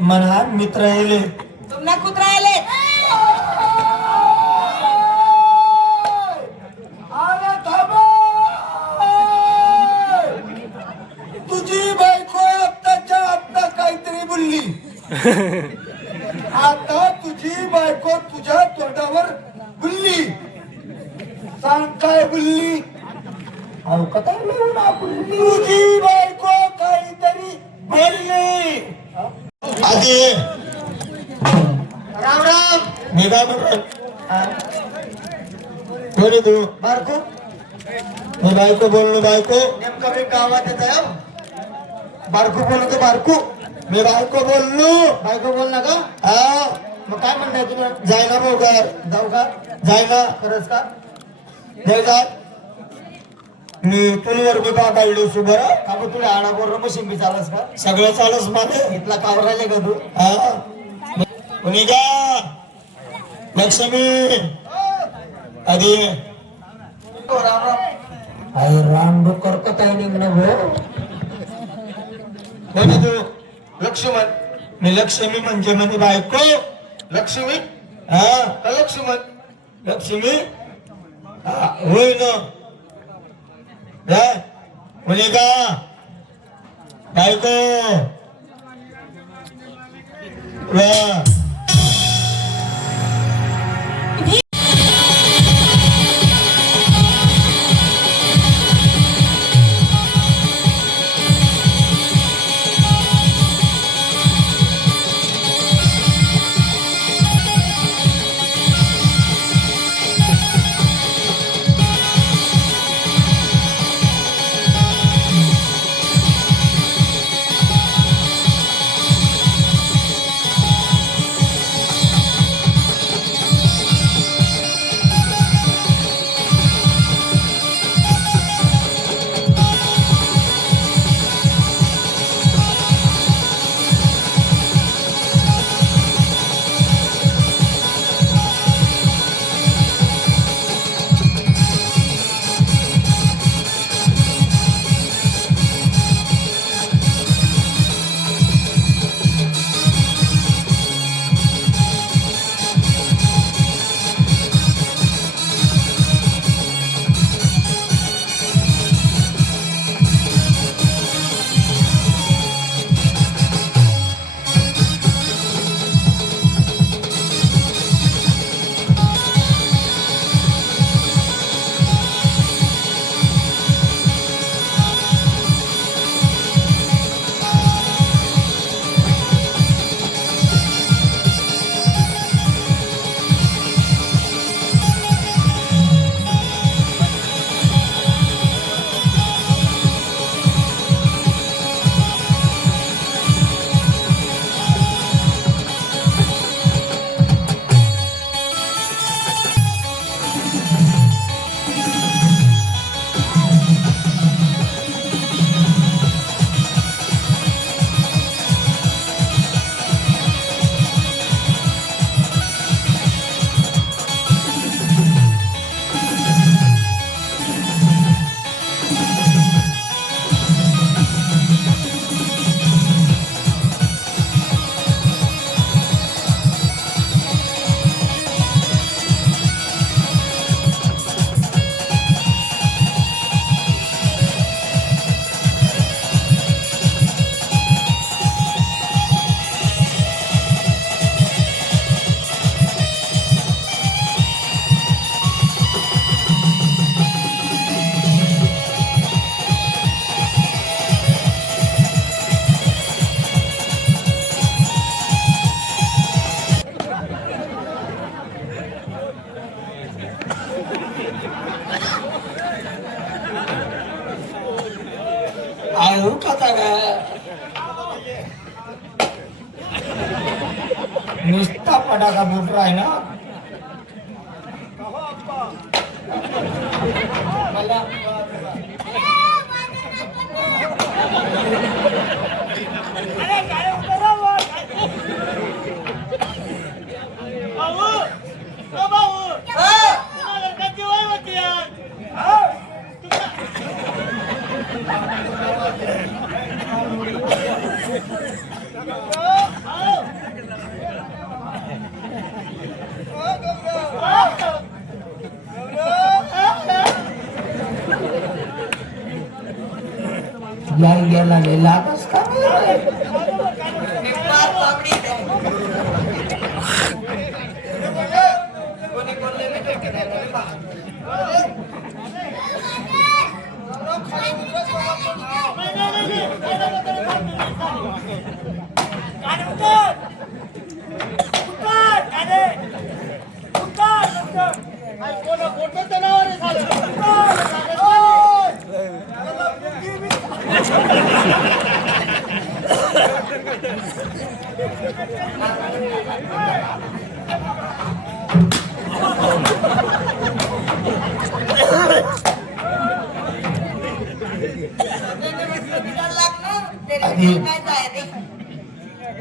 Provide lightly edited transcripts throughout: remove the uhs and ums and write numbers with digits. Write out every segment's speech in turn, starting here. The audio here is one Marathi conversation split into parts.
म्हणा मित्र येले तुम्हाला कुत्रा आले तुझी बायको आत्ताच्या आत्ता काहीतरी बोलली आता तुझी बायको तुझ्या तोंडावर बोलली सांग काय बोलली तुझी बायको काहीतरी बोलली आधी राम राम मी काय म्हणतो कोणी तू बायको मी बायको बोललो बायको नेमका मी गावात येत आहे बारको बोलतो बारको मी बायको बोल ना का हा मग काय म्हणताय तुम्ही जायला भाऊ का जाऊ का जायला खरंच का जायला मी तुलीवर बी का काढलो सु बरं का मग तुला आडा बरोबर मशीन बी चालस का सगळं चालस मला इथला कावर राहिले का तू हा कोणी का लक्ष्मी आधी अरे राम डोकर कथा निघणं कोणी तू लक्ष्मण मी लक्ष्मी म्हणजे म्हणे बायको लक्ष्मी हा लक्ष्मण लक्ष्मी होय ना म्हणे का बायको आळू खाता काय नुसता पटाका फुटला आहे ना मला या गेला गेला कस का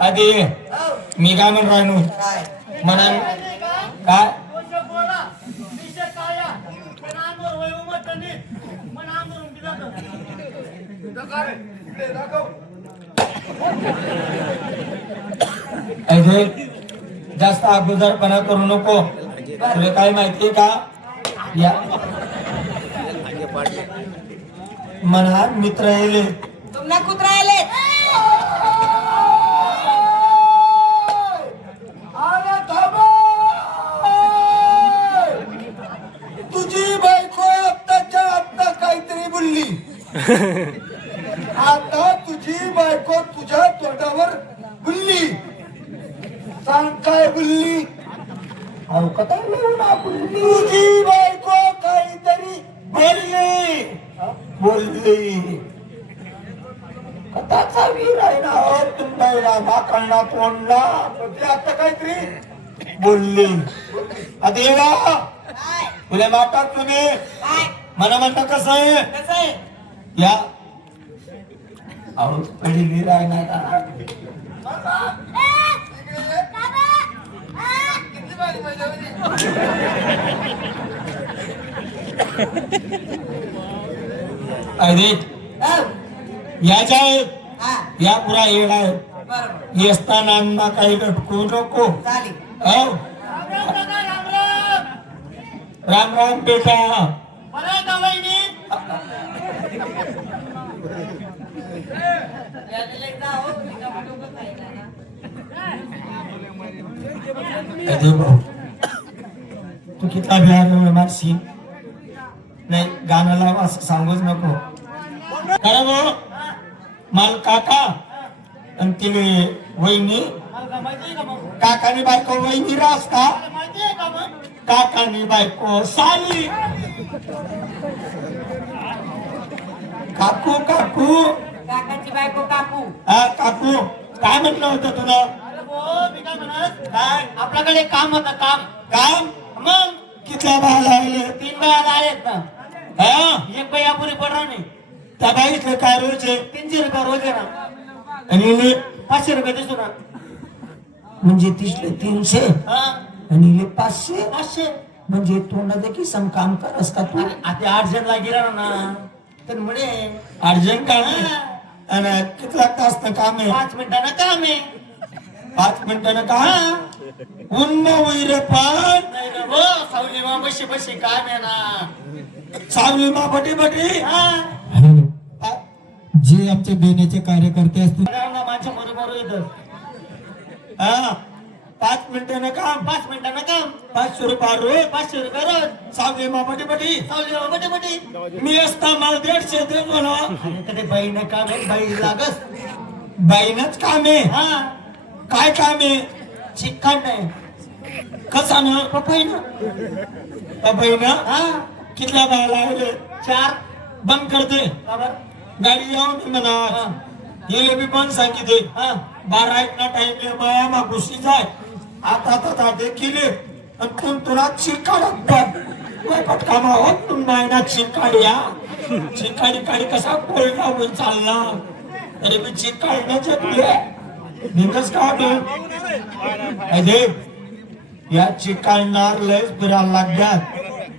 आधी मी काय म्हण राहिलो म्हणा काय जास्त अगोदरपणा करू नको तुला काय माहितीये का या म्हणा मित्र येले तुमना कुत्रा आले तुझी बायको आत्ताच्या आत्ता काहीतरी बोलली आता तुझी बायको तुझ्या तोंडावर बोलली सांग काय बोलली अहो कथा बोलली तुझी बायको काहीतरी बोलली बोलली कथाचा वीर आहे ना तुम्हाला माकळना तोंडला आता काहीतरी बोलली देवा तुला मागतात तुम्ही मला म्हणता कसं आहे या अहो पहिली राय ना याच्या या पुरा येड आहे येसताना काही लटकू नको हो राम राम बेटा तू कितना बिहार मारशी नाही गाणं लाव असं सांगूच नको कारण भाऊ माल काका आणि तिने वहिनी काकाने बायको वहिनी रास्ता काकाने बायको साली काकू काकू काकाची बायको काकू हा काकू काय म्हटलं होतं तुला काय आपल्याकडे काम होतं काम काम मग किती बाळा आले 3 बाया आलेत ना हा एक बाई अपुरी पडणार नाही त्या बाईचं काय रोज आहे 300 रुपये रोज आहे ना आणि इले 500 रुपये दिसू ना म्हणजे तिसले 300 हा आणि इले 500 500 म्हणजे तोंडाचं की सम काम करस का तू आता अर्जंटला गेला ना तर म्हणे अर्जंट काम आणि किती तास काम आहे 5 मिनिटानं काम आहे 5 मिनिटानं काम उन्न वैर पण नाही ना हो सावली मा बशी बशी काम आहे ना सावली मा बटी बटी हा जे आमचे बेनेचे कार्यकर्ते असतील ना माझ्या बरोबर येतं हा 5 मिनिटानं काम 5 मिनिटानं काम 500 रुपये रोज 500 रुपये रोज सावली मा बटी बटी सावली मा बटी बटी मी असता मला 150 दे मला आणि तरी बाईनं काम आहे बाई लागस बाईनच काम आहे हा काय काम आहे चिकन नाही कसा ना पपई ना हा कितला बाय लागले 4 बंद करते बरोबर गाडी येऊन म्हणा येले बी पण सांगितले 12 एक ना टाइम माया मा घुसी जाय आता आता देखील तुम तुला चिकाड पटकामा होत तुम नायना चिकाड्या चिकाडी काडी कसा कोल्डा होऊन चालला तरी मी चिकाडण्याचे तुले निकस का अरे या चिकाडणार लयच बिराला लागल्यात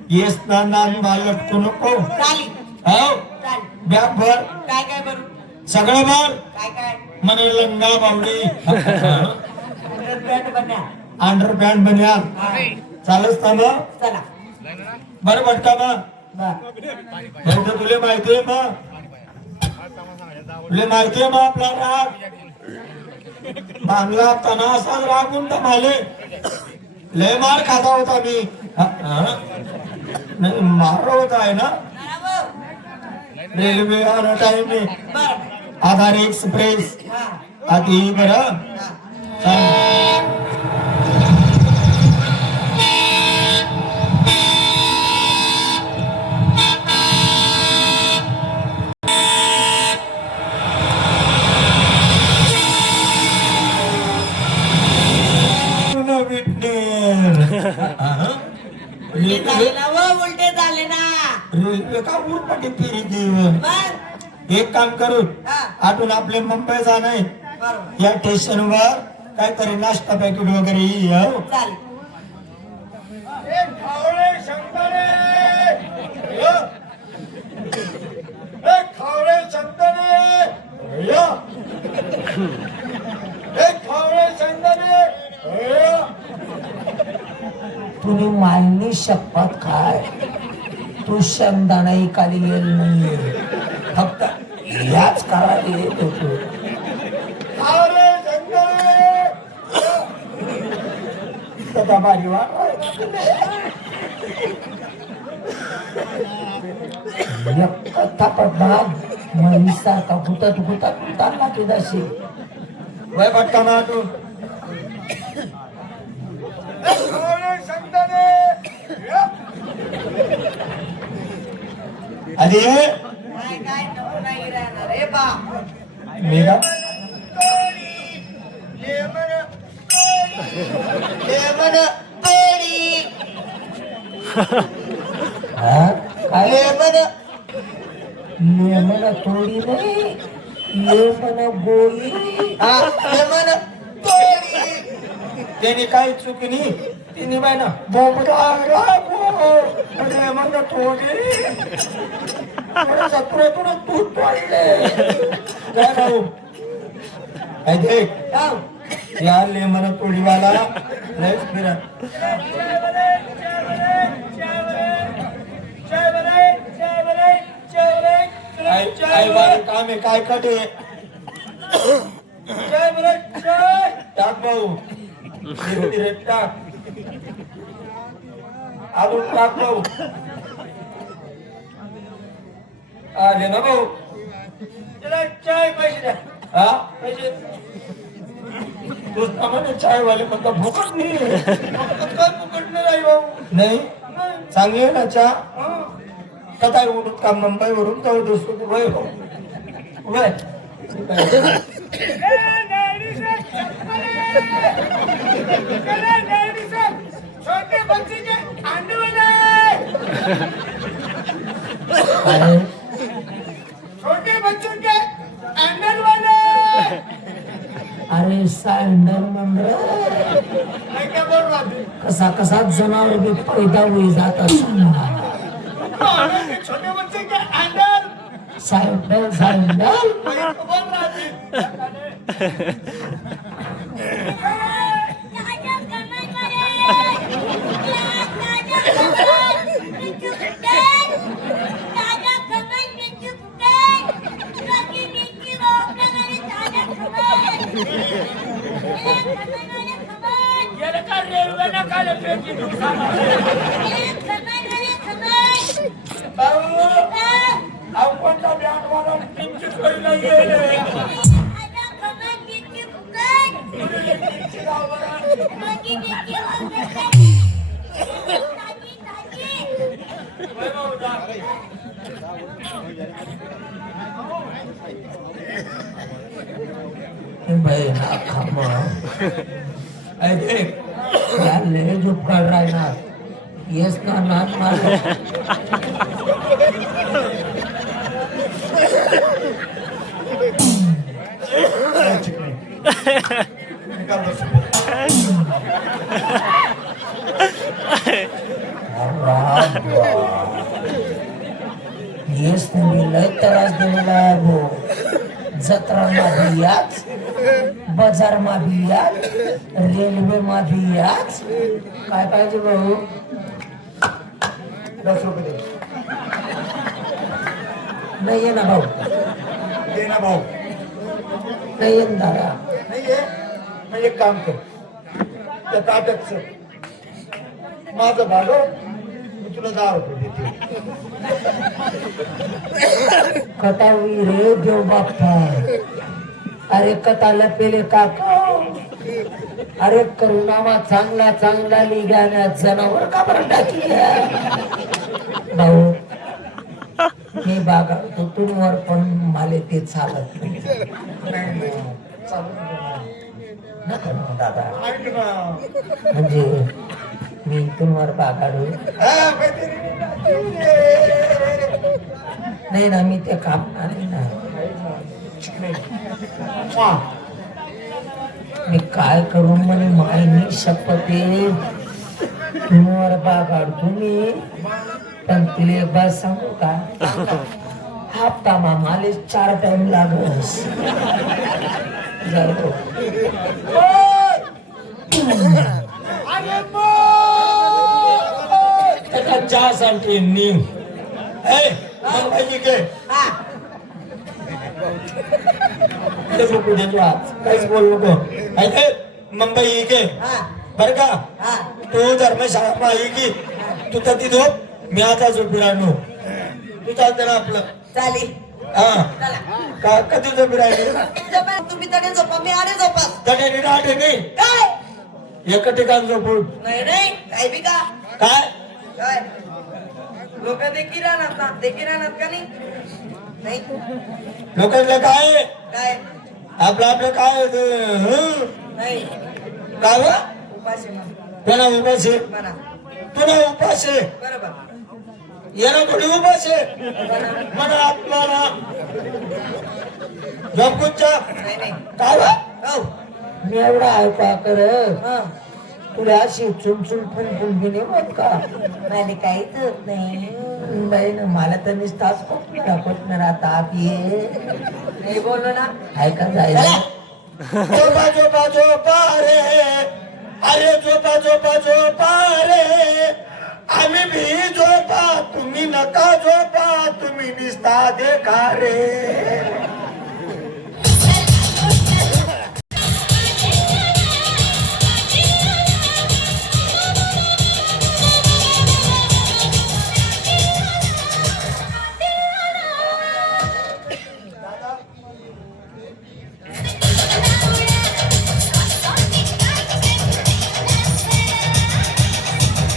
येस ना नान माल लटकू नको चाली हो चाल बॅग भर काय काय बरू सगळं भर काय काय म्हणे लंगा बावडी अंडरपॅन्ट बन्या अंडरपॅन्ट बन्या चालच ना मग चला बरं भटका मग बर तुला माहितीये मग तुला माहितीये मग आपला राग मानला असताना असाच रागून तर माले लय मार खाता होता मी नाही मार होता आहे ना रेल्वे आला टाइम आधार एक्सप्रेस आधी बरं उलटे झाले ना रेल्वे का उरपाटी फिरी देव एक काम करू आठून आपले मुंबई जाणार या स्टेशनवर काहीतरी नाश्ता पॅकेट वगैरे येऊ चालेल तुम्ही मायनी शपथ खाय तू शमदाना एकाला येल नाहीये फक्त याच करायला येत होतो भारी वा थापटणार म्हैसारखा गुतत गुतत गुताना की जशी वय पटका ना तू आधी काय काय नको नाही राहणार रे बा मेरा लेमन तोडी हा? काय लेमन लेमन थोडी नाही लेमन गोळी लेमन तोडी त्याने काही चुकी नाही तिने बाय ना म्हणलं थोडी सत्रेतून दूध पडले काय भाऊ काय देख यार ले म्हणत थोडीवाला लयच फिरा काम आहे काय कटे टाक भाऊ टाक अजून टाक भाऊ आले ना भाऊ त्याला चाय पैसे द्या हा पैसे दोस्त आम्हाला चाय वाले म्हणता फुकट नाही काय फुकट नाही भाऊ नाही चांगली ना चहा कथा उडून का मुंबई वरून जाऊ दोस्त वय हो वय छोटे बच्चे के अंडे वाले अरे छोटे बच्चों के अंडे वाले अरे सँडल मंडळ मैं क्या बोल रहा थी कसा कसा जनावर बी पैदा होई जात असणार छोटे बच्चे के अंडर सँडल सँडल मैं तो बोल रहा थी कोणता बँड वाला किंचित पहिला गेले भाई ना खामा अरे यार ले जो कर रहा है ना यस का नाम मार येस तुम्ही लय त्रास दिलेला आहे भो जत्रा मध्ये याच बाजार मध्ये याच रेल्वे मध्ये याच काय पाहिजे भाऊ 10 रुपये दे नाही आहे ना भाऊ दे ना भाऊ. नाही येत दादा. नाही आहे. मग एक काम कर, त्या ताटच माझं भागव, मी तुला 10 रुपये देते. कथा हुई रे देव बाप्पा. अरे कथा लपेले काका. अरे करुणामा चांगला चांगला निघाल्या जनावर का बरं टाकी भाऊ. मी बागाडतो तुमवर पण मला ते चालत नाही. नका ना दादा. ऐक ना. म्हणजे मी तुमवर बागाडू हा, मैत्रिणी. नाही ना. मी ते कापणार नाही ना. वा. मी काय करू म्हणे मायनी शपथे तुमवर बागाडतो मी. पण तुला एक बात सांगू का, हप्ता मामाले 4 टाइम लागस. जाऊ. त्याचा चहा सांगते नीव. ए मंगाई के हा नको देतो आज, काहीच बोल नको. ऐके मुंबई के हा बर का. हा तू धर्मशाळा पाहिजे की तू तर ती झोप, मी आता झोपी राहणो. तू चालते ना आपलं. चालेल. हा चला का कधी झोपी राहिली झोपा, तुम्ही तडे झोपा, मी आले झोपा. तडे राहते नाही काय एक ठिकाण झोपून. नाही नाही काय बी का काय काय लोक देखील राहणार ना, देखील राहणार का नाही. नाही लोकांना काय काय आपलं आपलं काय हं? नाही काय व? उपाशी म्हणा कोणा उपास आहे म्हणा. तुला उपास आहे बरोबर याला कोणी उपास आहे म्हणा आत्माना झोपूच्या नाही नाही काय व? हो मी एवढा ऐका कर. हा तुला अशी चुनचुन फुनफुन बी नाही होत का. मला काहीच होत नाही. नाही ना. मला तर निसताच खोटणार आता आप ये नाही बोललो ना. ऐका जायला. झोपा झोपा झोपा रे, अरे झोपा झोपा झोपा रे. आम्ही भी झोपा तुम्ही नका झोपा, तुम्ही निसता देखा रे.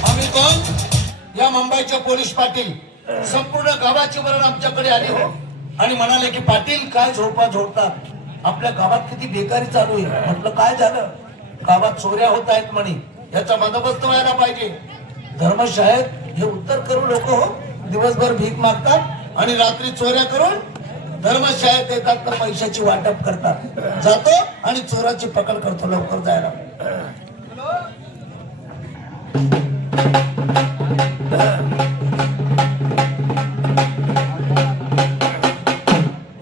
आम्ही कोण या मुंबईचे पोलीस पाटील संपूर्ण गावाची बरोबर आमच्याकडे आले हो आणि म्हणाले की पाटील काय झोपा झोपतात, आपल्या गावात किती बेकारी चालू आहे. म्हटलं काय झालं, गावात चोऱ्या होत आहेत म्हणे, याचा बंदोबस्त व्हायला पाहिजे. धर्मशाळेत हे उत्तर करू लोक हो दिवसभर भीक मागतात आणि रात्री चोऱ्या करून धर्मशाळेत येतात तर पैशाची वाटप करतात. जातो आणि चोराची पकड करतो लवकर जायला.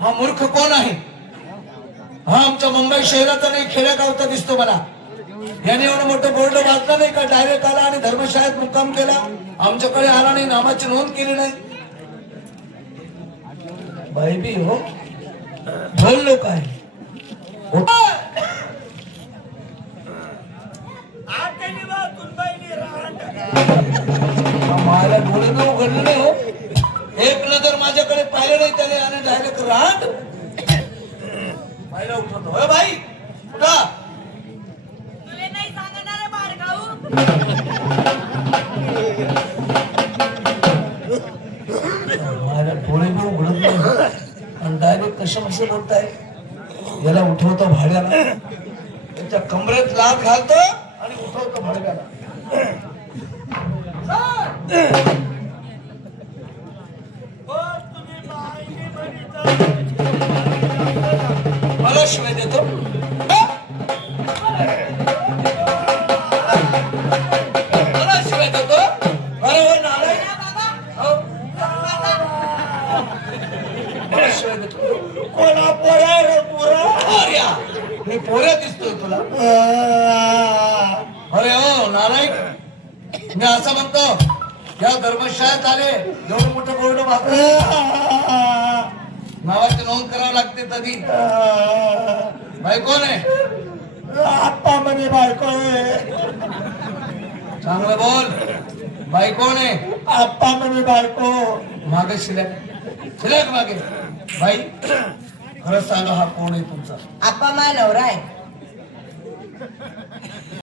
हा मूर्ख कोण आहे? हा आमच्या मुंबई शहराचा नाही खेड्यागावचा दिसतो मला. याने एवढं मोठं बोर्ड वाचलं नाही का, डायरेक्ट आला आणि धर्मशाळेत मुक्काम केला, आमच्याकडे आला नाही, नामाची नोंद केली नाही. बाई बी हो बोललो काय मला डोळे न उघडले नाही हो. एक नजर माझ्याकडे पाहिलं नाही त्याने आणि डायरेक्ट राहत पाहिलं उठवतो. होय बाई कुठा तुले नाही सांगणार आहे बाळगाऊ. मला डोळे न उघडत नाही आणि डायरेक्ट कशा कसं बोलताय. याला उठवतो भाड्याला, त्याच्या कमरेत लाभ घालतो आणि उठवतो भाड्याला. मला शिवाय देतो. मला शिवाय देतो. अरे हो नालाय मला शिवाय देतो. कोणा पोरा रे पोरा. अरे मी पोऱ्या दिसतोय तुला. अरे हो नालायक, मी असं म्हणतो या धर्मशाळेत आले एवढं मोठं बोर्ड वाचलं नावाची नोंद करावं लागते तरी. बाई कोण आहे? आप्पा म्हणे बायको आहे. चांगलं बोल. बाई कोण आहे? आप्पा म्हणे बायको. मागे शिलक मागे. बाई खरं सांगा, हा कोण आहे तुमचा? आप्पा माझा नवरा आहे.